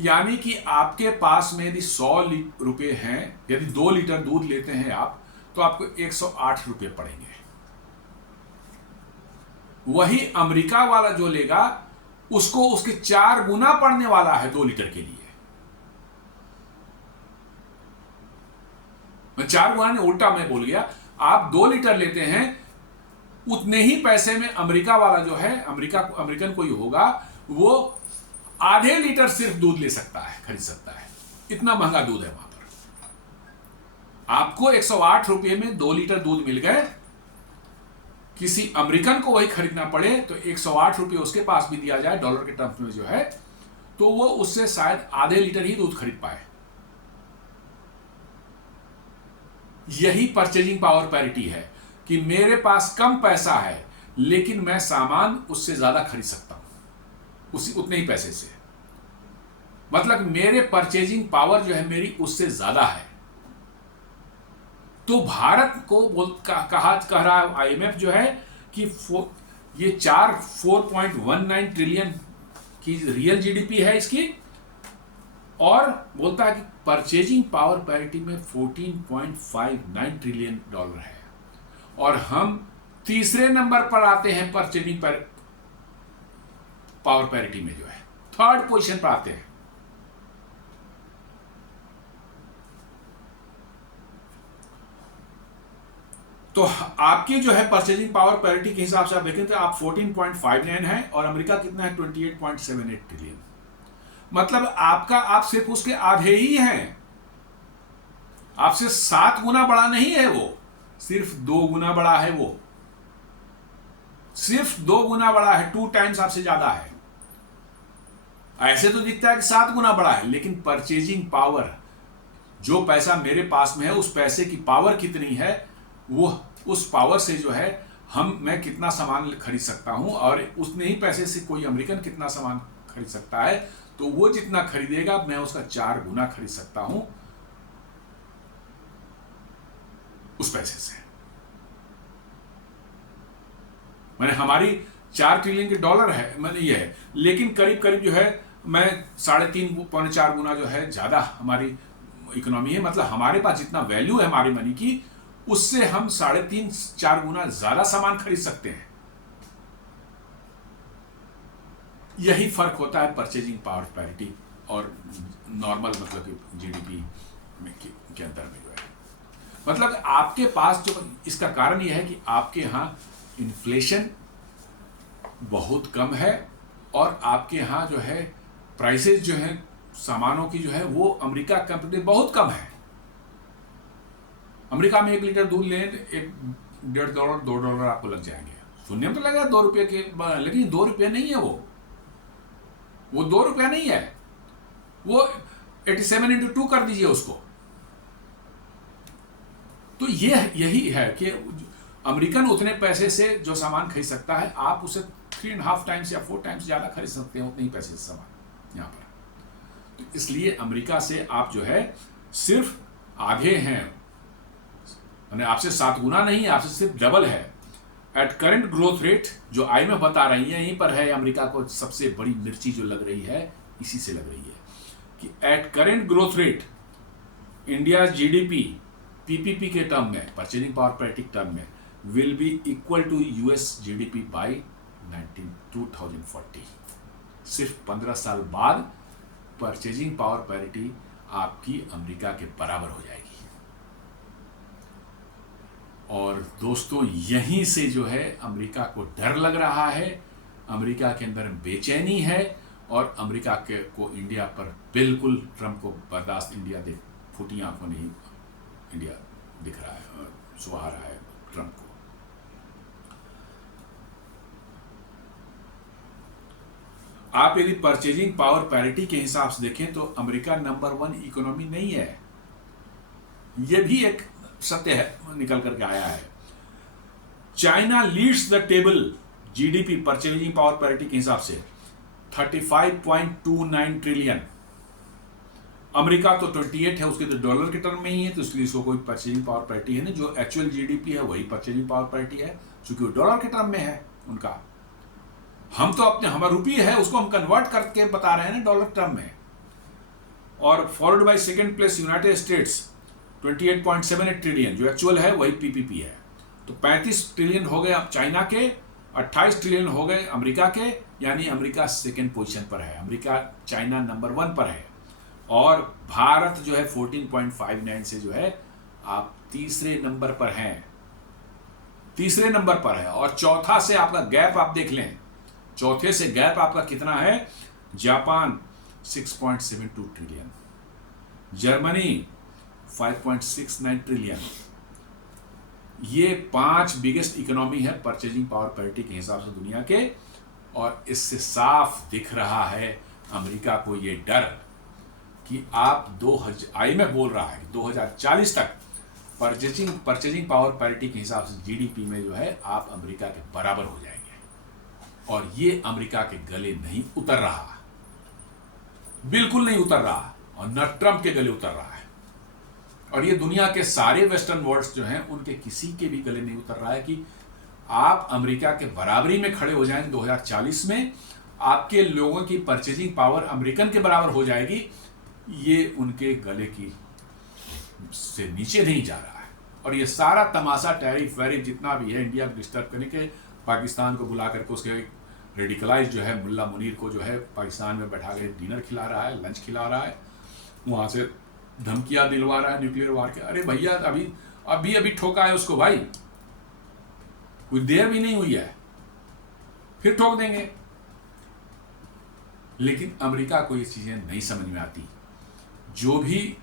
यानी कि आपके पास में यदि 100 रुपये हैं, यदि 2 लीटर दूध लेते हैं आप, तो आपको 108 रुपये पड़ेंगे। वही अमेरिका वाला जो लेगा उसको उसके 4 गुना पड़ने वाला है 2 लीटर के लिए। मैं 4 गुना नहीं, उल्टा मैं बोल गया। आप 2 लीटर लेते हैं, उतने ही पैसे में अमेरिका वाला जो है अमेरिकन कोई होगा वो आधे लीटर सिर्फ दूध ले सकता है, खरीद सकता है। इतना महंगा दूध है वहां पर। आपको 108 रुपये में 2 लीटर दूध मिल गए, किसी अमेरिकन को वही खरीदना पड़े तो 108 रुपये उसके पास भी दिया जाए डॉलर के टर्म्स में जो है, तो वो उससे शायद आधे लीटर ही दूध खरीद पाए। यही परचेजिंग पावर पैरिटी है कि मेरे पास कम पैसा है लेकिन मैं सामान उससे ज्यादा खरीद सकता हूं उतने ही पैसे से। मतलब मेरे परचेजिंग पावर जो है मेरी उससे ज्यादा है। तो भारत को कह रहा है आईएमएफ जो है कि ये 4.19 ट्रिलियन की रियल जीडीपी है इसकी, और बोलता है कि परचेजिंग पावर पैरिटी में 14.59 ट्रिलियन डॉलर है, और हम तीसरे नंबर पर आते हैं परचेजिंग पावर पैरिटी में जो है, 3rd पोजीशन पर आते हैं। तो आपकी जो है परचेजिंग पावर पैरिटी के हिसाब से आप देखें तो आप 14.59 है और अमेरिका कितना है 28.78 ट्रिलियन। मतलब आप सिर्फ उसके आधे ही हैं, आपसे 7 गुना बड़ा नहीं है वो, सिर्फ 2 गुना बड़ा है वो, सिर्फ 2 गुना बड़ा है, 2 टाइम्स आपसे ज्यादा है। ऐसे तो दिखता है कि 7 गुना बड़ा है, लेकिन परचेजिंग पावर, जो पैसा मेरे पास में है उस पैसे की पावर कितनी है, वो उस पावर से जो है मैं कितना सामान खरीद सकता हूं, और उतने ही पैसे से कोई अमेरिकन कितना सामान खरीद सकता है, तो वो जितना खरीदेगा मैं उसका 4 गुना खरीद सकता हूं उस पैसे से। मैंने हमारी 4 ट्रिलियन के डॉलर है, मैंने ये है, लेकिन करीब करीब जो है मैं 3.5 पौने 4 गुना जो है ज्यादा हमारी इकोनॉमी है। मतलब हमारे पास जितना वैल्यू है हमारी मनी की, उससे हम 3.5-4 गुना ज्यादा सामान खरीद सकते हैं। यही फर्क होता है परचेजिंग पावर पैरिटी और नॉर्मल मतलब जीडीपी के अंदर में जो है। मतलब आपके पास जो, इसका कारण यह है कि आपके यहां इन्फ्लेशन बहुत कम है और आपके यहां जो है प्राइसेस जो है सामानों की जो है वो अमेरिका कंपेरेटिव बहुत कम है। अमेरिका में 1 लीटर दूध लें $1.5 $2 आपको लग जाएंगे। सुनने में तो लगेगा 2 रुपये के, लेकिन 2 रुपये नहीं है वो 2 रुपया नहीं है, वो 87 × 2 कर दीजिए उसको। तो यही है कि अमेरिकन उतने पैसे से जो सामान खरीद सकता है, आप उसे 3.5 टाइम्स या 4 टाइम्स ज्यादा खरीद सकते हैं उतने ही पैसे से सामान यहाँ पर। तो इसलिए अमेरिका से आप जो है सिर्फ आगे हैं, यानी आपसे 7 गुना नहीं, आपसे सिर्फ डबल है। एट करेंट ग्रोथ रेट, जो IMF बता रही है, यहीं पर है अमेरिका को सबसे बड़ी मिर्ची जो लग रही है, इसी से लग रही है कि at current growth rate India GDP PPP के टर्म में, परचेजिंग पावर पैरिटी टर्म में, will be equal to US GDP by 2040। सिर्फ 15 साल बाद परचेजिंग पावर पैरिटी आपकी अमेरिका के बराबर हो जाएगी। और दोस्तों यहीं से जो है अमेरिका को डर लग रहा है, अमेरिका के अंदर बेचैनी है, और अमेरिका को इंडिया पर बिल्कुल ट्रंप को बर्दाश्त, इंडिया देख फूटी आंखों नहीं इंडिया दिख रहा है, सुहा रहा है ट्रंप को। आप यदि परचेजिंग पावर पैरिटी के हिसाब से देखें तो अमेरिका नंबर 1 इकोनॉमी नहीं है, यह भी एक सत्य है, निकल करके आया है। China leads the table GDP purchasing power parity के हिसाब से 35.29 ट्रिलियन। अमेरिका तो 28 है, उसके तो डॉलर के टर्म में ही है, तो इसलिए इसको कोई परचेजिंग पावर पैरिटी है नहीं। जो एक्चुअल GDP है वही परचेजिंग पावर पैरिटी है, क्योंकि वो डॉलर के टर्म में है उनका। हम तो अपने हमारा रुपये है उसको हम कन्वर्ट करके बता रहे हैं ना डॉलर टर्म में। और followed by second place United states 28.78 trillion, जो एक्चुअल है वही PPP है। तो 35 ट्रिलियन हो गए अब चाइना के, 28 ट्रिलियन हो गए अमेरिका के, यानी अमेरिका सेकंड पोजीशन पर है, अमेरिका चाइना नंबर 1 पर है, और भारत जो है 14.59 से जो है आप तीसरे नंबर पर हैं, तीसरे नंबर पर है। और चौथा से आपका गैप आप देख लें, चौथे से गैप आपका कितना है? Japan 6.72 trillion, Germany 5.69 trillion. ये 5 बिगेस्ट इकोनॉमी है परचेजिंग पावर पैरिटी के हिसाब से दुनिया के, और इससे साफ दिख रहा है अमेरिका को ये डर कि आप IMF बोल रहा है कि 2040 तक परचेजिंग पावर पैरिटी के हिसाब से GDP में जो है आप अमेरिका के बराबर हो जाएंगे, और ये अमेरिका के गले नहीं उतर रहा, बिल्कुल नहीं उतर रहा, और न ट्रंप के गले उतर रहा है, और ये दुनिया के सारे वेस्टर्न वर्ल्ड्स जो हैं उनके किसी के भी गले नहीं उतर रहा है कि आप अमेरिका के बराबरी में खड़े हो जाएंगे 2040 में, आपके लोगों की परचेजिंग पावर अमेरिकन के बराबर हो जाएगी। ये उनके गले की से नीचे नहीं जा रहा है। और ये सारा तमाशा टैरिफ वैरिफ जितना भी है इंडिया को डिस्टर्ब करने के, पाकिस्तान को बुला करके उसके रेडिकलाइज जो है मुल्ला मुनीर को जो है पाकिस्तान में बैठा के डिनर खिला रहा है, लंच खिला रहा है, वहाँ से धमकियाँ दिलवा रहा है न्यूक्लियर वार के। अरे भैया अभी ठोका है उसको भाई, कोई देर भी नहीं हुई है, फिर ठोक देंगे। लेकिन अमेरिका को ये चीजें नहीं समझ में आती। जो भी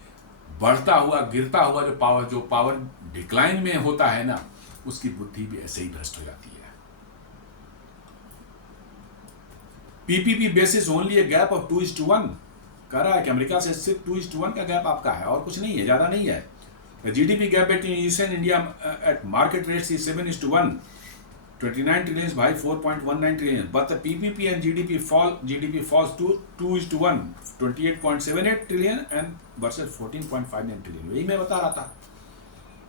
बढ़ता हुआ गिरता हुआ जो पावर डिक्लाइन में होता है ना, उसकी बुद्धि भी ऐसे ही भ्रष्ट हो जाती है। PPP basis only a gap of 2:1 कह रहा है कि अमेरिका से सिर्फ 2:1 का गैप आपका है और कुछ नहीं है, ज्यादा नहीं है। GDP gap between US and India at market rates is 7:1, 29 trillion by 4.19 trillion, but the PPP and GDP falls to 2:1, 28.78 trillion and versus 14.59 trillion। वही मैं बता रहा था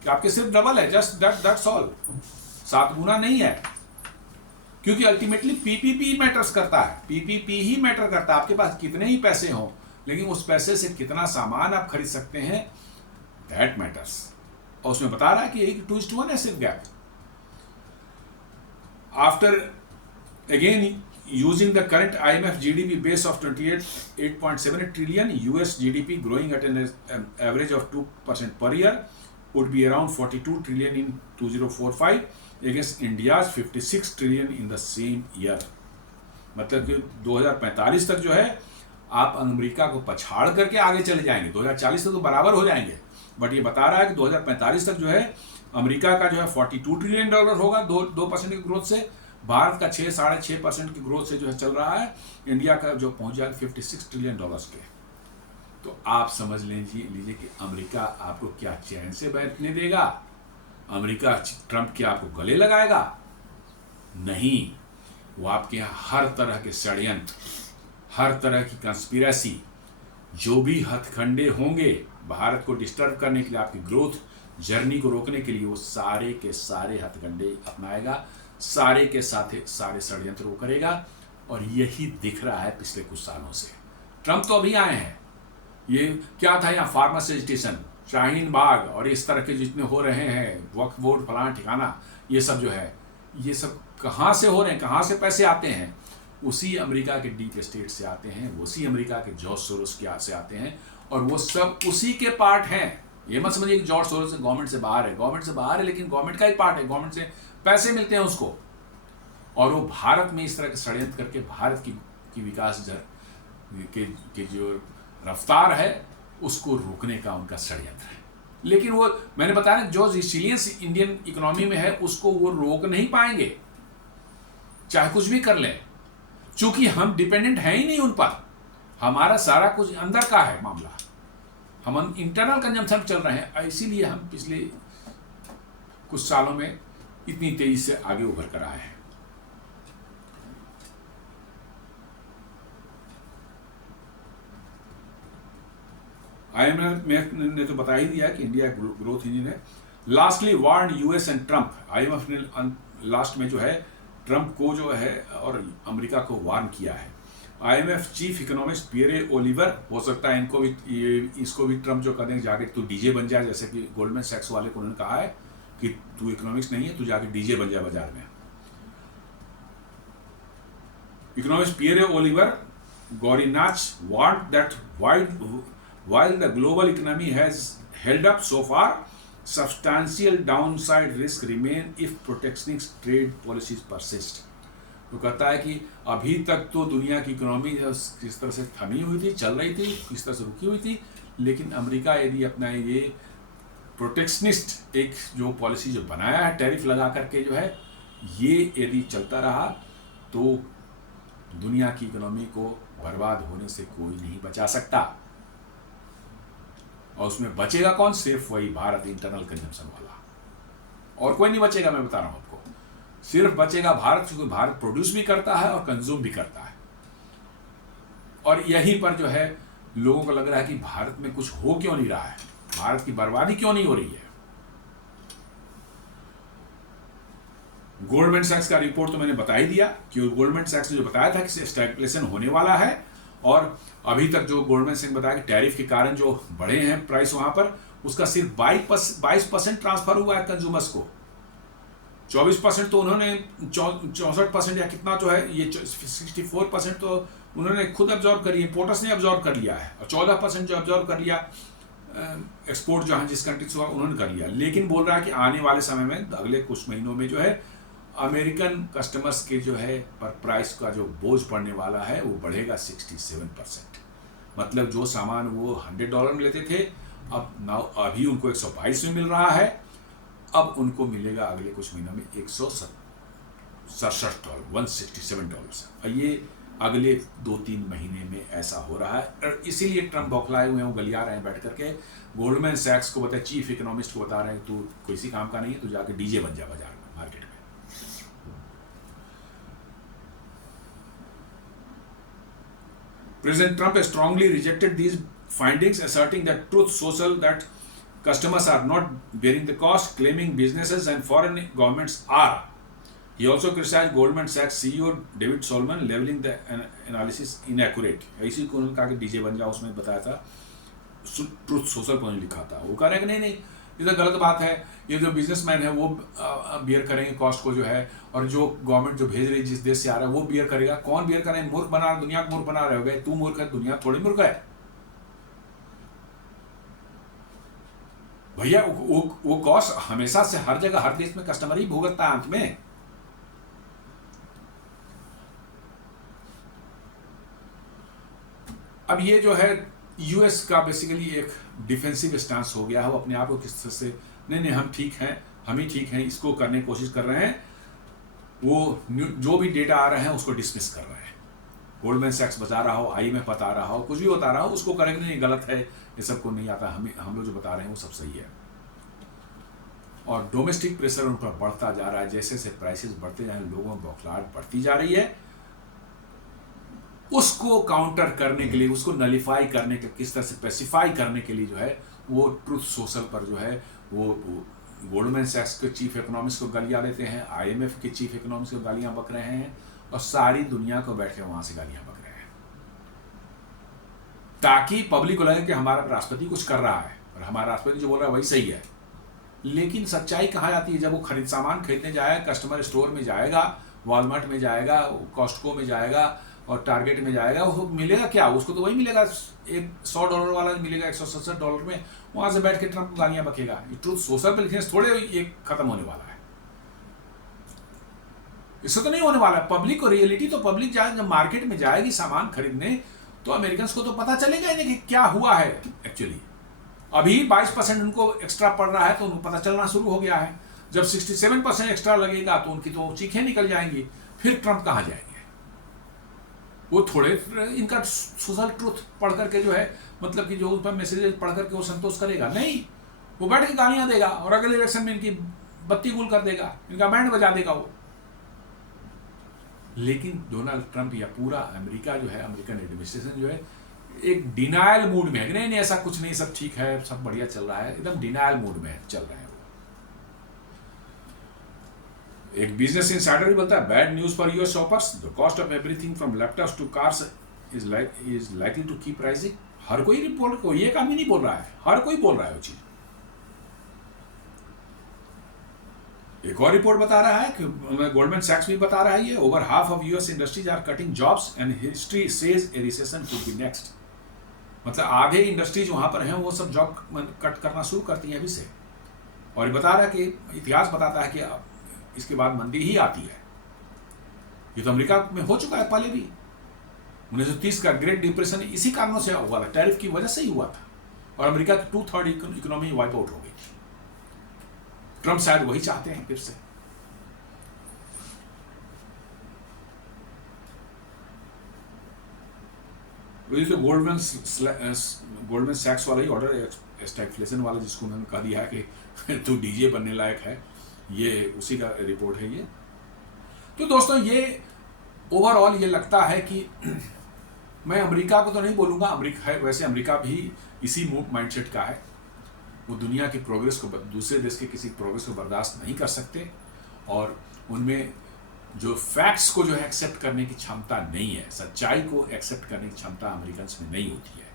कि आपके सिर्फ डबल है, जस्ट दैट्स ऑल, 7 गुना नहीं है, क्योंकि अल्टीमेटली PPP मैटर्स करता है, PPP ही मैटर करता है। आपके पास कितने ही पैसे हों, लेकिन उस पैसे से कितना सामान आप खरीद सकते हैं, दैट मैटर्स। और उसमें बता रहा है कि 2:1 है सिर्फ gap. After again using the current IMF GDP base of 28.78 trillion, US GDP growing at an average of 2% per year would be around 42 trillion in 2045 against India's 56 trillion in the same year। मतलब कि 2045 तक जो है आप अमेरिका को पछाड़ करके आगे चले जाएंगे, 2040 तक तो बराबर हो जाएंगे, बट ये बता रहा है कि 2045 तक जो है अमेरिका का जो है $42 ट्रिलियन होगा 2% की ग्रोथ से, भारत का 6-6.5% की ग्रोथ से जो है चल रहा है, इंडिया का जो पहुंच जाएगा $56 ट्रिलियन के। तो आप समझ लीजिए कि अमेरिका आपको क्या चैन से बैठने देगा? अमेरिका ट्रंप के आपको गले लगाएगा? नहीं, वो आपके यहाँ हर तरह के षड्यंत्र, हर तरह की कंस्पिरेसी, जो भी हथकंडे होंगे भारत को डिस्टर्ब करने के लिए, आपकी ग्रोथ जर्नी को रोकने के लिए, वो सारे के सारे हथकंडे अपनाएगा, सारे के सारे षड्यंत्र वो करेगा। और यही दिख रहा है पिछले कुछ सालों से। ट्रंप तो अभी आए हैं, ये क्या था यहाँ फार्मासिटिशन, शाहीन बाग और इस तरह के जितने हो रहे हैं, वक्फ बोर्ड फलाना ठिकाना, ये सब जो है, ये सब कहाँ से हो रहे हैं, कहाँ से पैसे आते हैं? उसी अमेरिका के डीप स्टेट से आते हैं, उसी अमेरिका के जॉर्ज सोरोस के से आते हैं, और वो सब उसी के पार्ट हैं। ये मत समझिए कि जॉर्ज सोरोस गवर्नमेंट से बाहर है, गवर्नमेंट से बाहर है लेकिन गवर्नमेंट का ही पार्ट है, गवर्नमेंट से पैसे मिलते हैं उसको, और वो भारत में इस तरह के षड्यंत्र करके भारत की विकास दर के जो रफ्तार है उसको रोकने का उनका षड्यंत्र है। लेकिन वो मैंने बताया ना, जो रिसिलियंस इंडियन इकोनॉमी में है उसको वो रोक नहीं पाएंगे, चाहे कुछ भी कर लें, चूंकि हम डिपेंडेंट हैं ही नहीं उन पर। हमारा सारा कुछ अंदर का है मामला, हम इंटरनल कंजम्पशन चल रहे हैं, इसीलिए हम पिछले कुछ सालों में इतनी तेजी से आगे उभर कर आए हैं। IMF ने तो बता ही दिया कि इंडिया ग्रोथ इंजन है। Lastly warn US and Trump, IMF ने लास्ट में जो है ट्रंप को जो है और अमेरिका को वार्न किया है। IMF chief economist Pierre Oliver, हो सकता है इसको भी ट्रंप जो कर देंगे, जाके तू डीजे बन जाए, जैसे कि गोल्डमैन सैक्स वाले को उन्होंने कहा है कि तू इकोनॉमिक्स नहीं है, तू जाके डीजे बन जाए बाजार में। Economist Pierre Olivier Gourinchas warn that while the global economy has held up so far, substantial downside risk remain if protectionist trade policies persist। तो कहता है कि अभी तक तो दुनिया की इकोनॉमी किस तरह से थमी हुई थी, चल रही थी, किस तरह से रुकी हुई थी, लेकिन अमेरिका यदि अपना ये प्रोटेक्शनिस्ट एक जो पॉलिसी जो बनाया है टैरिफ लगा करके जो है, ये यदि चलता रहा तो दुनिया की इकोनॉमी को बर्बाद होने से कोई नहीं बचा सकता। और उसमें बचेगा कौन? सिर्फ वही भारत, इंटरनल कंजम्पशन वाला, और कोई नहीं बचेगा। मैं बता रहा हूं आपको, सिर्फ बचेगा भारत, क्योंकि भारत प्रोड्यूस भी करता है और कंज्यूम भी करता है। और यहीं पर जो है लोगों को लग रहा है कि भारत में कुछ हो क्यों नहीं रहा है, भारत की बर्बादी क्यों नहीं हो रही है। गोल्डमैन सैक्स का रिपोर्ट तो मैंने बता ही दिया कि गोल्डमैन सैक्स ने जो बताया था कि स्टैग्फ्लेशन होने वाला है, और अभी तक जो गोल्डमैन सैक्स ने बताया कि टैरिफ के कारण जो बढ़े हैं प्राइस वहां पर, उसका सिर्फ 22% ट्रांसफर हुआ है कंज्यूमर्स को। 24% तो उन्होंने 64% या कितना जो है, ये 64% तो उन्होंने खुद अब्जॉर्व करी, इंपोर्टर्स ने अब्जॉर्व कर लिया है, और 14% जो अब्जॉर्व कर लिया एक्सपोर्ट जहां जिस कंट्री से हुआ उन्होंने कर लिया। लेकिन बोल रहा है कि आने वाले समय में, अगले कुछ महीनों में जो है अमेरिकन कस्टमर्स के जो है पर प्राइस का जो बोझ पड़ने वाला है वो बढ़ेगा 67%। मतलब जो सामान वो $100 में लेते थे, अब अभी उनको 122 में मिल रहा है, अब उनको मिलेगा अगले कुछ महीनों में $167, $167। और ये अगले 2-3 महीने में ऐसा हो रहा है, और इसीलिए ट्रंप बौखलाए हुए हैं, वो गलिया रहे हैं बैठ करके। गोल्डमैन सैक्स को बताए, चीफ इकोनॉमिस्ट को बता रहे हैं तू किसी काम का नहीं है, तू जाके डीजे बन जा बाजार में, मार्केट में। President Trump has strongly rejected these findings, asserting that Truth Social that customers are not bearing the cost, claiming businesses and foreign governments are. He also criticized Goldman Sachs CEO David Solomon, leveling the analysis inaccurate। ऐसी को उन्होंने कहा कि डीजे बन जाओ, उसमें बताया था, ट्रूथ सोशल पर लिखा था, वो कह रहे हैं कि नहीं ये तो गलत बात है, ये जो बिजनेसमैन है वो बियर करेंगे कॉस्ट को जो है, और जो गवर्नमेंट जो भेज रही है जिस देश से आ रहा है वो बियर करेगा। कौन बियर करेंगे? मूर्ख बना रहे, दुनिया को मूर्ख बना रहे हो गए। तू मूर्ख है, दुनिया थोड़ी मूर्ख है भैया। वो कॉस्ट हमेशा से हर जगह हर देश में कस्टमर ही भुगतता है अंत में। अब ये जो है यूएस का बेसिकली एक डिफेंसिव स्टांस हो गया है। वो अपने आप को किस तरह से नहीं हम ठीक हैं, हम ही ठीक हैं, इसको करने की कोशिश कर रहे हैं। वो जो भी डेटा आ रहे हैं उसको डिसमिस कर रहे हैं। गोल्डमैन सैक्स बता रहा हो, आईएमएफ बता रहा हो, कुछ भी बता रहा हो, उसको करेंगे नहीं, गलत है, ये सबको नहीं आता, हम लोग जो बता रहे हैं वो सब सही है। और डोमेस्टिक प्रेशर उन पर बढ़ता जा रहा है। जैसे जैसे प्राइसेस बढ़ते जा रहे हैं, लोगों में बौखलाहट बढ़ती जा रही है। उसको काउंटर करने के लिए, उसको नलीफाई करने के, किस तरह से स्पेसिफाई करने के लिए जो है वो ट्रुथ सोशल पर जो है वो गोल्डमैन सैक्स के चीफ इकोनॉमिस्ट को गालियां देते हैं, आईएमएफ के चीफ इकोनॉमिस्ट को गालियां बक रहे हैं, और सारी दुनिया को बैठ के वहां से गालियां बक रहे हैं, ताकि पब्लिक को लगे कि हमारा राष्ट्रपति कुछ कर रहा है और हमारा राष्ट्रपति जो बोल रहा है वही सही है। लेकिन सच्चाई कहाँ जाती है? जब वो सामान खरीदने जाएगा, कस्टमर स्टोर में जाएगा, वॉलमार्ट में जाएगा, कॉस्टको में जाएगा और टारगेट में जाएगा, वो मिलेगा क्या? उसको तो वही मिलेगा, एक $100 वाला मिलेगा $167 में। वहां से बैठ के ट्रंप गालियां बकेगा। ये ट्रूथ सोशल पे लिखने से थोड़े ये खत्म होने वाला है, इससे तो नहीं होने वाला है। पब्लिक को रियलिटी तो पब्लिक जब मार्केट में जाएगी सामान खरीदने, तो अमेरिकन को तो पता चलेगा कि क्या हुआ है एक्चुअली। अभी 22% उनको एक्स्ट्रा पड़ रहा है, तो उनको पता चलना शुरू हो गया है। जब 67% एक्स्ट्रा लगेगा तो उनकी तो चीखें निकल जाएंगी। फिर ट्रंप कहाँ जाएंगे? वो थोड़े इनका सोशल ट्रूथ पढ़ करके जो है, मतलब कि जो उन पर मैसेजेस पढ़ करके वो संतोष करेगा? नहीं, वो बैठ के गालियां देगा और अगले इलेक्शन में इनकी बत्ती गुल कर देगा, इनका बैंड बजा देगा वो। लेकिन डोनाल्ड ट्रंप या पूरा अमेरिका जो है, अमेरिकन एडमिनिस्ट्रेशन जो है, एक डिनायल मूड में है कि नहीं ऐसा कुछ नहीं, सब ठीक है, सब बढ़िया चल रहा है, एकदम डिनायल मूड में चल रहे हैं वो। एक बिजनेस इनसाइडर भी बोलता है, bad news for US shoppers, the cost of everything from laptops to cars is likely to keep rising. हर कोई रिपोर्ट को, ये काम ही नहीं बोल रहा है, हर कोई बोल रहा है वो चीज। एक और रिपोर्ट बता रहा है कि गोल्डमैन सैक्स भी बता रहा है, ये over half of US industries are cutting jobs and history says a recession could be next. मतलब आधे इंडस्ट्रीज वहां पर हैं, वो सब जॉब कट करना शुरू करती हैं अभी से। और ये बता रहा है कि इतिहास बताता है कि इसके बाद मंदी ही आती है। ये तो अमेरिका में हो चुका है पहले भी। 1930 का ग्रेट डिप्रेशन इसी कारणों से हुआ था, टैरिफ की वजह से ही हुआ था, और अमेरिका की 2/3 इकोनॉमी वाइप आउट हो गई थी। ट्रंप शायद वही चाहते हैं फिर से। तो गोल्डमैन सैक्स वाला ही ऑर्डर, स्टैगफ्लेशन वाला, जिसको मैंने कह दिया है कि तू डीजे बनने लायक है, ये उसी का रिपोर्ट है ये। तो दोस्तों, ये ओवरऑल ये लगता है कि मैं अमेरिका को तो नहीं बोलूँगा, अमेरिका है वैसे, अमेरिका भी इसी मूड माइंडसेट का है। वो दुनिया की प्रोग्रेस को, दूसरे देश के किसी प्रोग्रेस को बर्दाश्त नहीं कर सकते, और उनमें जो फैक्ट्स को जो है एक्सेप्ट करने की क्षमता नहीं है, सच्चाई को एक्सेप्ट करने की क्षमता अमेरिकन में नहीं होती है।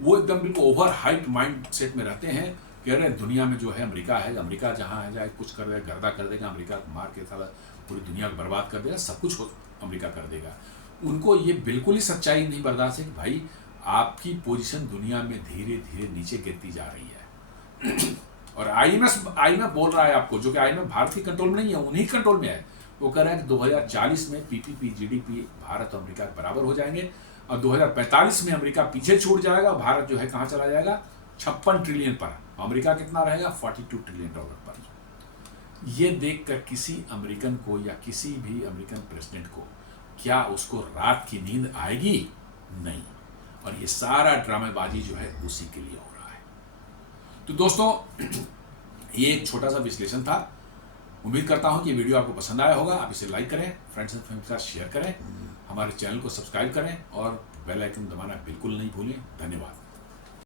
वो एकदम बिल्कुल ओवर हाइट माइंड सेट में रहते हैं कि अरे दुनिया में जो है अमेरिका है, अमेरिका जहाँ है जाए कुछ कर देगा, गर्दा कर देगा, अमेरिका को मार के साला पूरी दुनिया को बर्बाद कर देगा, सब कुछ अमेरिका कर देगा। उनको ये बिल्कुल ही सच्चाई नहीं बर्दाश्त है कि भाई आपकी पोजीशन दुनिया में धीरे धीरे नीचे गिरती जा रही है। और आईएमएफ बोल रहा है आपको, जो कि आईएमएफ भारत के कंट्रोल में नहीं है, उन्हीं कंट्रोल में है। वो कह रहा है कि 2040 में पीपीपी जीडीपी भारत और अमेरिका के बराबर हो जाएंगे, और 2045 में अमेरिका पीछे छूट जाएगा, भारत जो है कहाँ चला जाएगा, 56 ट्रिलियन पर, अमेरिका कितना रहेगा, $42 ट्रिलियन पर। ये देखकर किसी अमेरिकन को या किसी भी अमेरिकन प्रेसिडेंट को क्या उसको रात की नींद आएगी? नहीं। और ये सारा ड्रामेबाजी जो है उसी के लिए हो रहा है। तो दोस्तों, ये एक छोटा सा विश्लेषण था। उम्मीद करता हूं कि ये वीडियो आपको पसंद आया होगा। आप इसे लाइक करें, फ्रेंड्स एंड फैमिली के साथ शेयर करें, हमारे चैनल को सब्सक्राइब करें और बेल आइकन दबाना बिल्कुल नहीं भूलें। धन्यवाद।